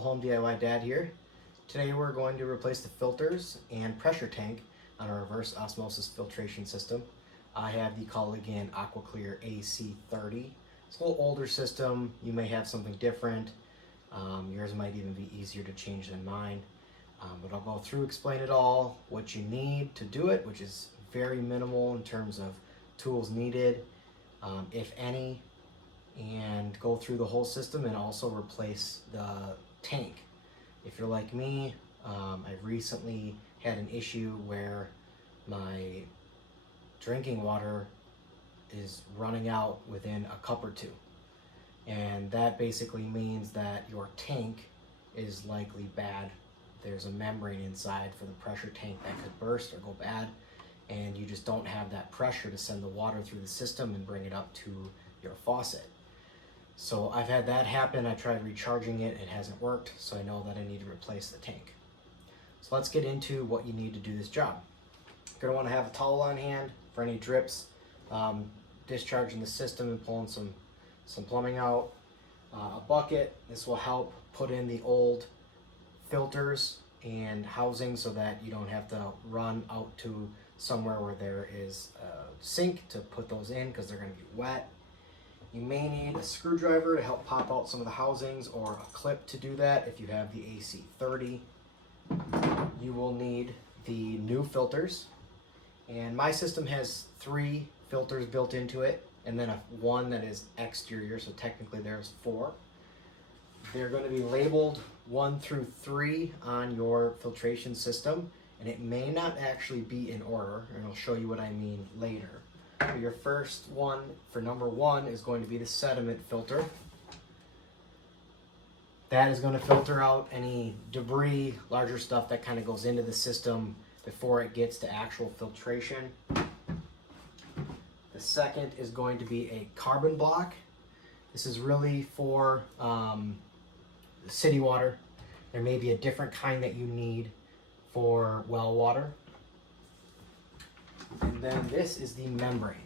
Home DIY Dad here. Today we're going to replace the filters and pressure tank on our reverse osmosis filtration system. I have the Culligan Aqua Clear AC30. It's a little older system. You may have something different. Yours might even be easier to change than mine. But I'll go through, explain it all, what you need to do it, which is very minimal in terms of tools needed, if any, and go through the whole system and also replace the tank. If you're like me, I've recently had an issue where my drinking water is running out within a cup or two. And that basically means that your tank is likely bad. There's a membrane inside for the pressure tank that could burst or go bad, and you just don't have that pressure to send the water through the system and bring it up to your faucet. So I've had that happen. I tried recharging it, it hasn't worked, so I know that I need to replace the tank. So let's get into what you need to do this job. You're gonna wanna have a towel on hand for any drips, discharging the system and pulling some plumbing out. A bucket, this will help put in the old filters and housing so that you don't have to run out to somewhere where there is a sink to put those in because they're gonna be wet. You may need a screwdriver to help pop out some of the housings or a clip to do that if you have the AC30. You will need the new filters, and my system has 3 filters built into it and then one that is exterior, so technically there's 4. They're going to be labeled 1 through 3 on your filtration system, and it may not actually be in order, and I'll show you what I mean later. So your first one, for number 1, is going to be the sediment filter. That is going to filter out any debris, larger stuff that kind of goes into the system before it gets to actual filtration. The second is going to be a carbon block. This is really for city water. There may be a different kind that you need for well water. And then this is the membrane.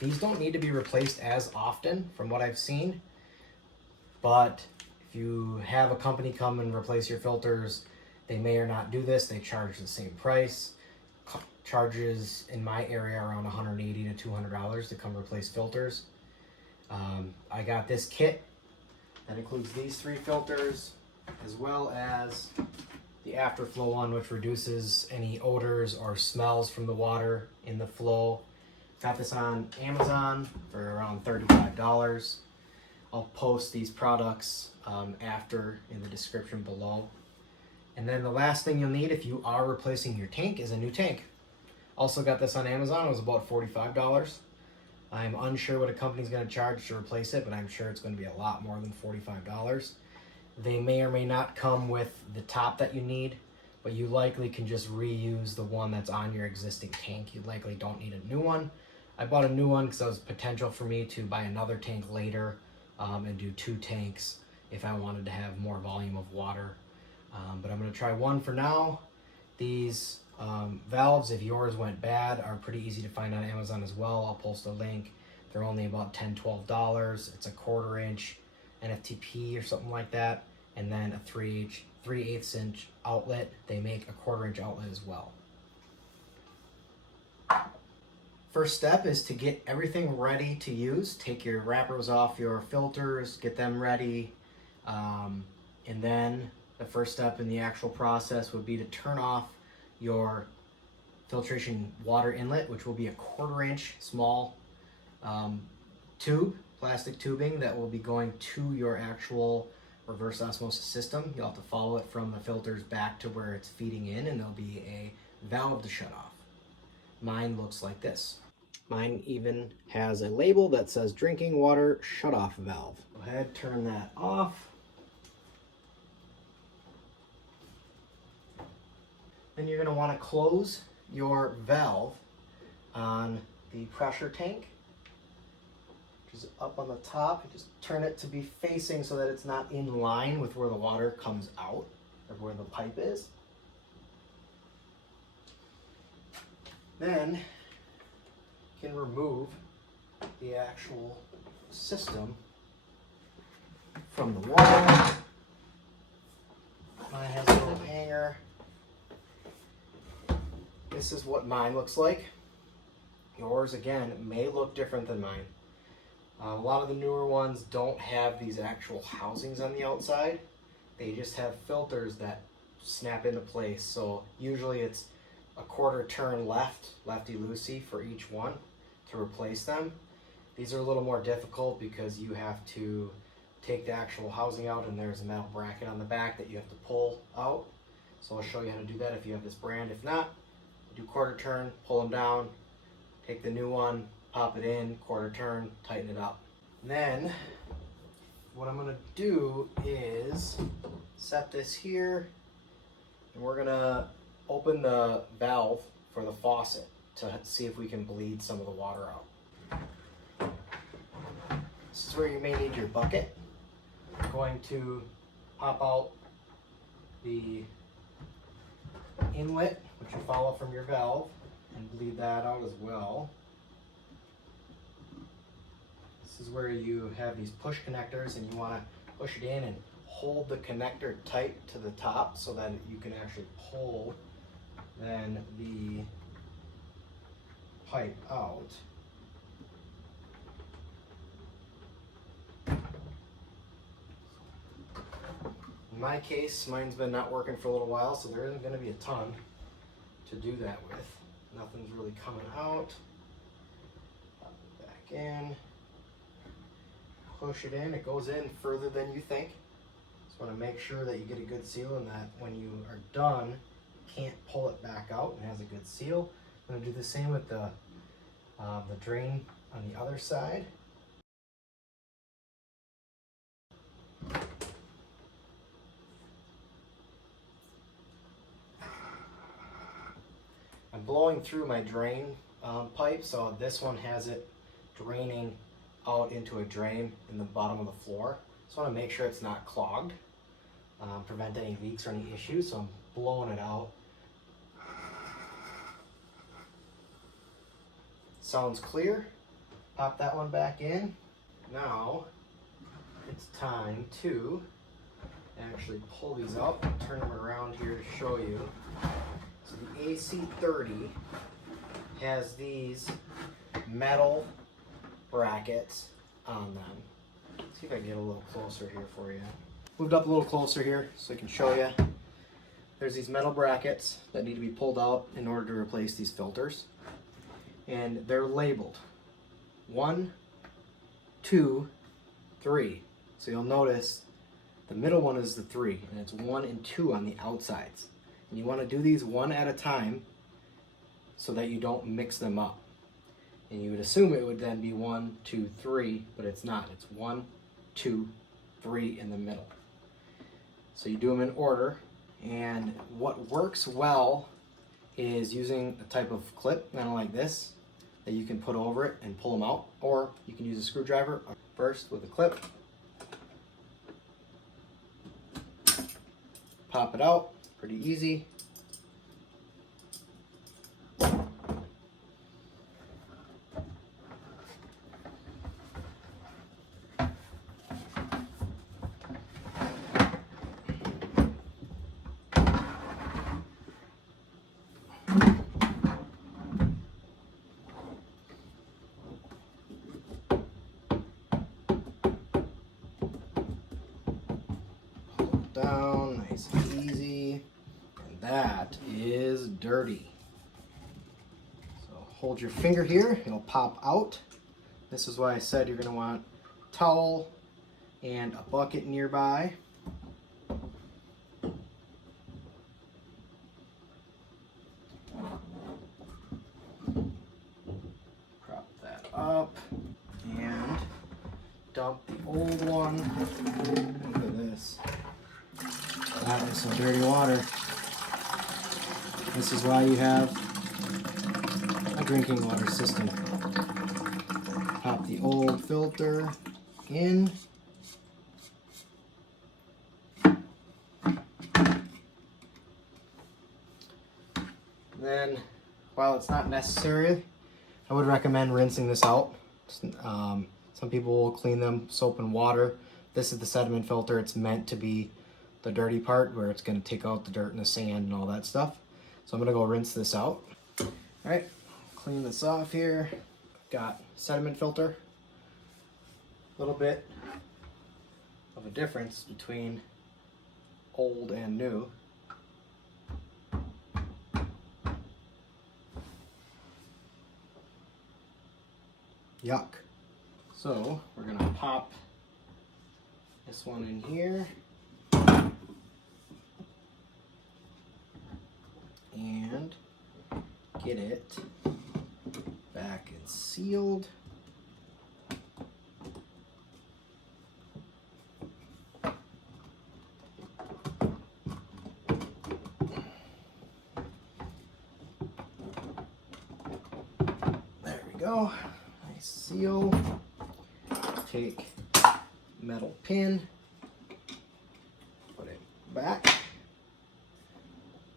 These don't need to be replaced as often from what I've seen, but if you have a company come and replace your filters, they may or not do this. They charge the same price. Charges in my area around $180 to $200 to come replace filters. I got this kit that includes these 3 filters as well as the afterflow one, which reduces any odors or smells from the water in the flow. Got this on Amazon for around $35. I'll post these products after in the description below. And then the last thing you'll need if you are replacing your tank is a new tank. Also got this on Amazon. It was about $45. I'm unsure what a company's going to charge to replace it, but I'm sure it's going to be a lot more than $45. They may or may not come with the top that you need, but you likely can just reuse the one that's on your existing tank. You likely don't need a new one. I bought a new one because there was potential for me to buy another tank later and do 2 tanks if I wanted to have more volume of water. But I'm going to try one for now. These valves, if yours went bad, are pretty easy to find on Amazon as well. I'll post a link. They're only about $10, $12. It's a 1/4 inch NFTP or something like that, and then a 3/8 inch outlet. They make a 1/4 inch outlet as well. First step is to get everything ready to use. Take your wrappers off your filters, get them ready, and then the first step in the actual process would be to turn off your filtration water inlet, which will be a 1/4 inch small tube, plastic tubing that will be going to your actual reverse osmosis system. You'll have to follow it from the filters back to where it's feeding in, and there'll be a valve to shut off. Mine looks like this. Mine even has a label that says drinking water shutoff valve. Go ahead, turn that off. Then you're going to want to close your valve on the pressure tank, which is up on the top. Just turn it to be facing so that it's not in line with where the water comes out or where the pipe is. Then you can remove the actual system from the wall this is what mine looks like. Yours, again, may look different than mine. A lot of the newer ones don't have these actual housings on the outside. They just have filters that snap into place. So usually it's a quarter turn left, lefty-loosey for each one to replace them. These are a little more difficult because you have to take the actual housing out, and there's a metal bracket on the back that you have to pull out. So I'll show you how to do that if you have this brand. If not, do quarter turn, pull them down, take the new one, pop it in, quarter turn, tighten it up. And then what I'm gonna do is set this here, and we're gonna open the valve for the faucet to see if we can bleed some of the water out. This is where you may need your bucket. I'm going to pop out the inlet, which you follow from your valve, and bleed that out as well. This is where you have these push connectors, and you want to push it in and hold the connector tight to the top so that you can actually pull then the pipe out. In my case, mine's been not working for a little while, so there isn't going to be a ton to do that with. Nothing's really coming out. Pop it back in. Push it in. It goes in further than you think. Just want to make sure that you get a good seal, and that when you are done, you can't pull it back out and it has a good seal. I'm going to do the same with the drain on the other side. I'm blowing through my drain pipe, so this one has it draining out into a drain in the bottom of the floor. Just want to make sure it's not clogged, prevent any leaks or any issues, so I'm blowing it out. Sounds clear. Pop that one back in. Now it's time to actually pull these up and turn them around here to show you. So the AC30 has these metal brackets on them. Let's see if I can get a little closer here for you. Moved up a little closer here so I can show you. There's these metal brackets that need to be pulled out in order to replace these filters. And they're labeled 1, 2, 3. So you'll notice the middle one is the 3, and it's 1 and 2 on the outsides. And you want to do these one at a time so that you don't mix them up. And you would assume it would then be 1, 2, 3, but it's not. It's 1, 2, 3 in the middle. So you do them in order, and what works well is using a type of clip, kind of like this, that you can put over it and pull them out, or you can use a screwdriver first with a clip. Pop it out, pretty easy. Down, nice and easy, and that is dirty. So hold your finger here, it'll pop out. This is why I said you're going to want a towel and a bucket nearby. Prop that up and dump the old one. Look at this. That is some dirty water. This is why you have a drinking water system. Pop the old filter in. Then, while it's not necessary, I would recommend rinsing this out. Some people will clean them soap and water. This is the sediment filter. It's meant to be the dirty part where it's going to take out the dirt and the sand and all that stuff. So I'm going to go rinse this out. Alright, clean this off here. Got sediment filter. A little bit of a difference between old and new. Yuck. So we're gonna pop this one in here. And get it back and sealed. There we go. Nice seal. Take metal pin, put it back.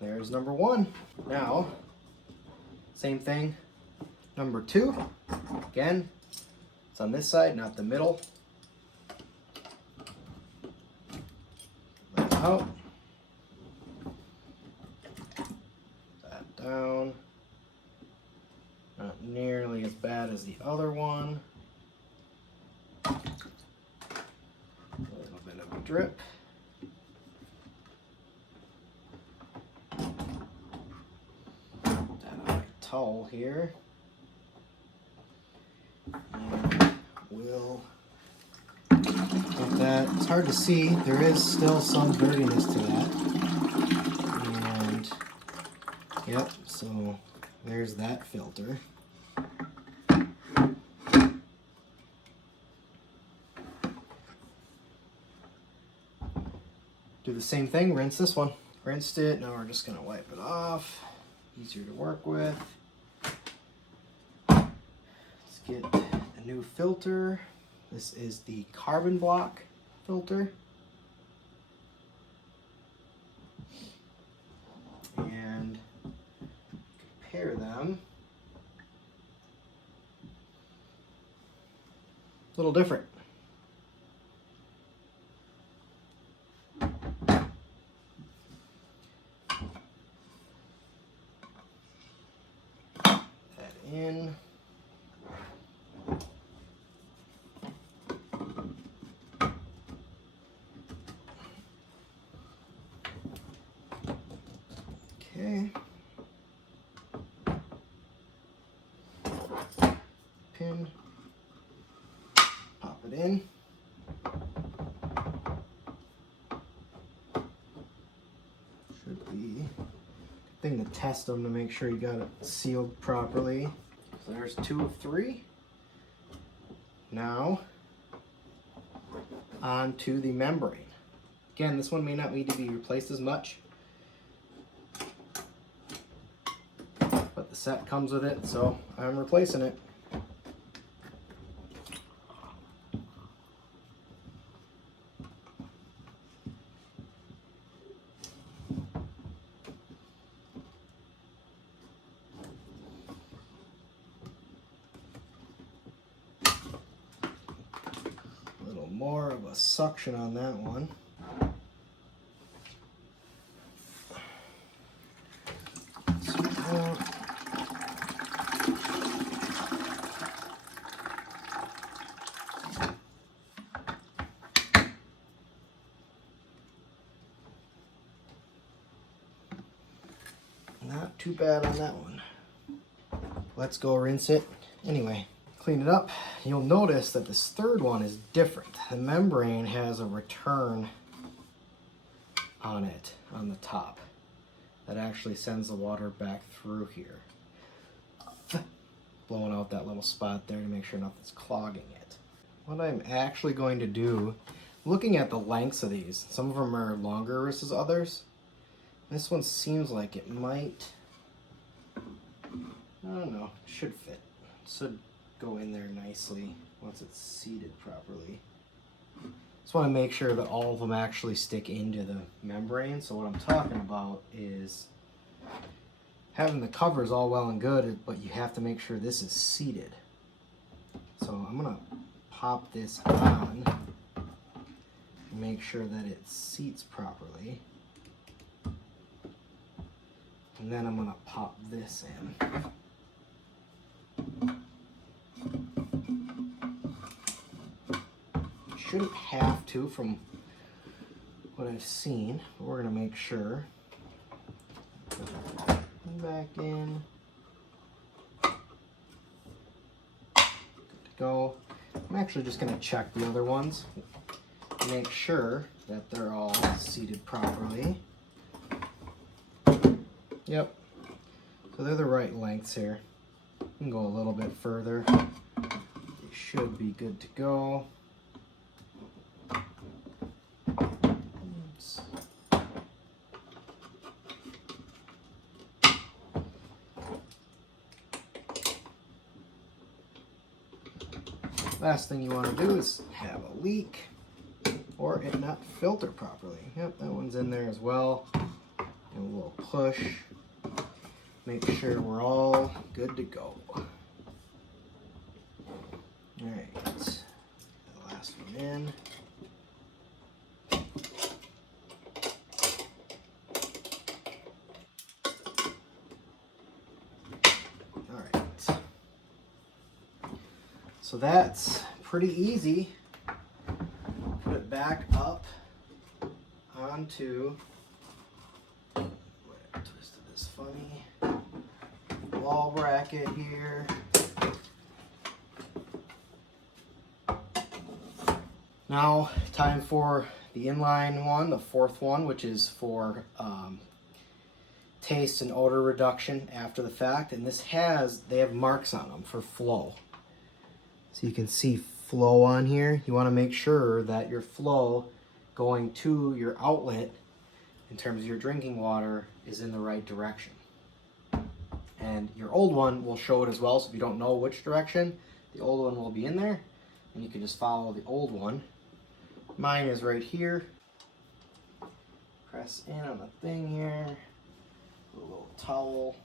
There's number one. Now, same thing, number two. Again, it's on this side, not the middle. That out. That down. Not nearly as bad as the other one. A little bit of a drip. Towel here, and we'll get that. It's hard to see, there is still some dirtiness to that, and yep, so there's that filter. Do the same thing, rinse this one. Rinsed it, now we're just gonna wipe it off. Easier to work with. Let's get a new filter. This is the carbon block filter. And compare them. A little different. In. Okay. Pin. Pop it in. Should be a thing to test them to make sure you got it sealed properly. So there's 2 of 3. Now, onto the membrane. Again, this one may not need to be replaced as much, but the set comes with it, so I'm replacing it. More of a suction on that one. Not too bad on that one. Let's go rinse it anyway. Clean it up. You'll notice that this third one is different. The membrane has a return on it, on the top, that actually sends the water back through here, blowing out that little spot there to make sure nothing's clogging it. What I'm actually going to do, looking at the lengths of these, some of them are longer versus others. This one seems like it might, I don't know, it should fit. It should go in there nicely once it's seated properly. Just want to make sure that all of them actually stick into the membrane. So what I'm talking about is having the covers all well and good, but you have to make sure this is seated. So I'm gonna pop this on and make sure that it seats properly. And then I'm gonna pop this in. Shouldn't have to from what I've seen, but we're gonna make sure. Back in. Good to go. I'm actually just gonna check the other ones. Make sure that they're all seated properly. Yep. So they're the right lengths here. You can go a little bit further. They should be good to go. Oops. Last thing you want to do is have a leak or it not filter properly. Yep, that one's in there as well. And a little push. Make sure we're all good to go. Alright, the last one in. Alright. So that's pretty easy. Put it back up onto, twisted this funny, wall bracket here. Now, time for the inline one, the fourth one, which is for taste and odor reduction after the fact. And this they have marks on them for flow. So you can see flow on here. You want to make sure that your flow going to your outlet in terms of your drinking water is in the right direction. And your old one will show it as well, so if you don't know which direction, the old one will be in there, and you can just follow the old one. Mine is right here. Press in on the thing here, a little towel,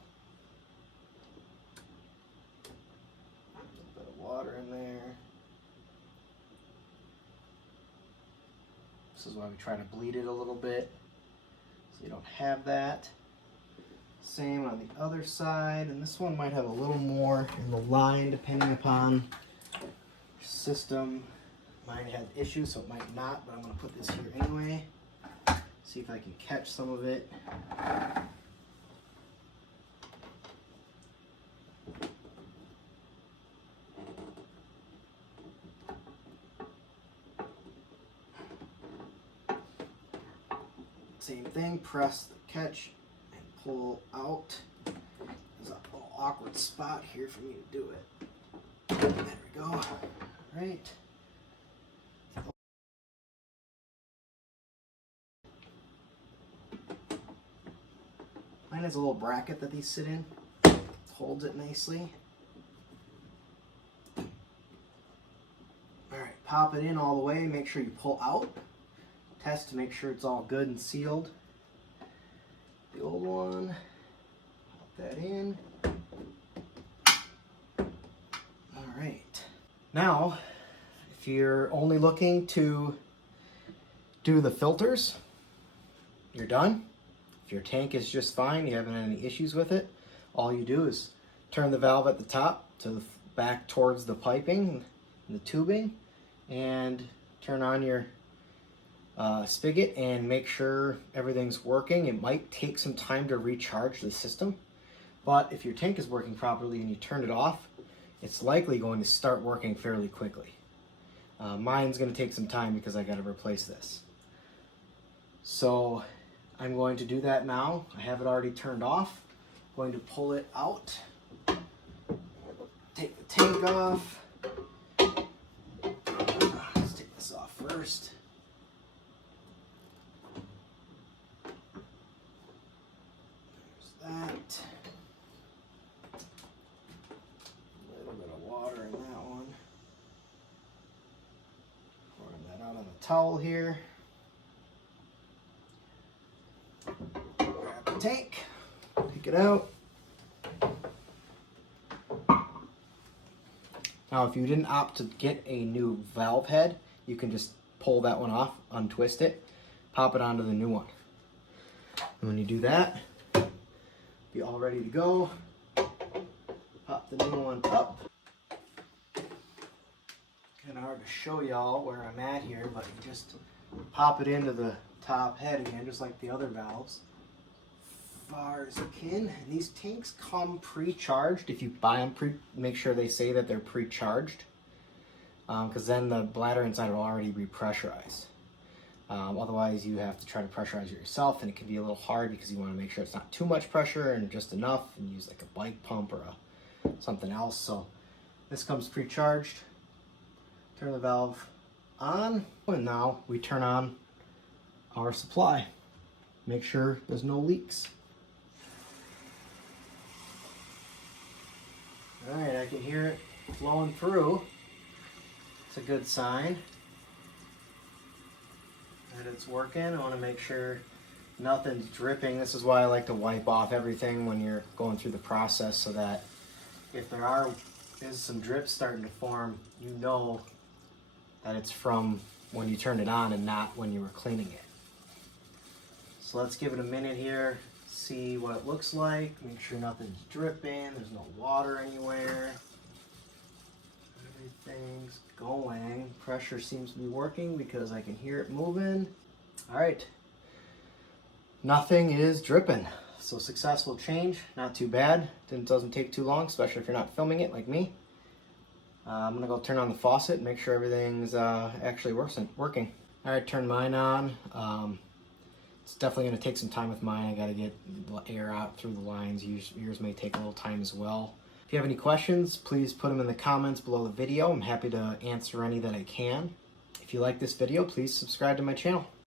a little bit of water in there. This is why we try to bleed it a little bit, so you don't have that. Same on the other side, and this one might have a little more in the line depending upon your system. Mine had issues, so it might not, but I'm going to put this here anyway. See if I can catch some of it. Same thing, press the catch and pull out. There's a little awkward spot here for me to do it. There we go. All right. Mine has a little bracket that these sit in. Holds it nicely. Alright, pop it in all the way. Make sure you pull out. Test to make sure it's all good and sealed. The old one. Pop that in. Alright. Now, if you're only looking to do the filters, you're done. If your tank is just fine, you haven't had any issues with it, all you do is turn the valve at the top to the back towards the piping and the tubing, and turn on your spigot and make sure everything's working. It might take some time to recharge the system, but if your tank is working properly and you turn it off, it's likely going to start working fairly quickly. Mine's going to take some time because I got to replace this. So I'm going to do that now. I have it already turned off. I'm going to pull it out. Take the tank off. Let's take this off first. There's that. A little bit of water in that one. Pouring that out on the towel here. Grab the tank, take it out. Now, if you didn't opt to get a new valve head, you can just pull that one off, untwist it, pop it onto the new one. And when you do that, be all ready to go. Pop the new one up. Kind of hard to show y'all where I'm at here, but you just pop it into the top head again, just like the other valves. Far as you can. And these tanks come pre-charged. If you buy them make sure they say that they're pre-charged, because then the bladder inside will already be pressurized. Otherwise you have to try to pressurize it yourself, and it can be a little hard because you want to make sure it's not too much pressure and just enough, and use like a bike pump or something else. So this comes pre-charged. Turn the valve on, and now we turn on our supply. Make sure there's no leaks. Alright, I can hear it flowing through. It's a good sign that it's working. I want to make sure nothing's dripping. This is why I like to wipe off everything when you're going through the process, so that if there is some drips starting to form, you know that it's from when you turned it on and not when you were cleaning it. So let's give it a minute here, see what it looks like, make sure nothing's dripping, there's no water anywhere. Everything's going. Pressure seems to be working because I can hear it moving. All right, nothing is dripping. So successful change, not too bad. It doesn't take too long, especially if you're not filming it like me. I'm gonna go turn on the faucet and make sure everything's actually working. All right, turn mine on. It's definitely gonna take some time with mine. I gotta get the air out through the lines. Yours may take a little time as well. If you have any questions, please put them in the comments below the video. I'm happy to answer any that I can. If you like this video, please subscribe to my channel.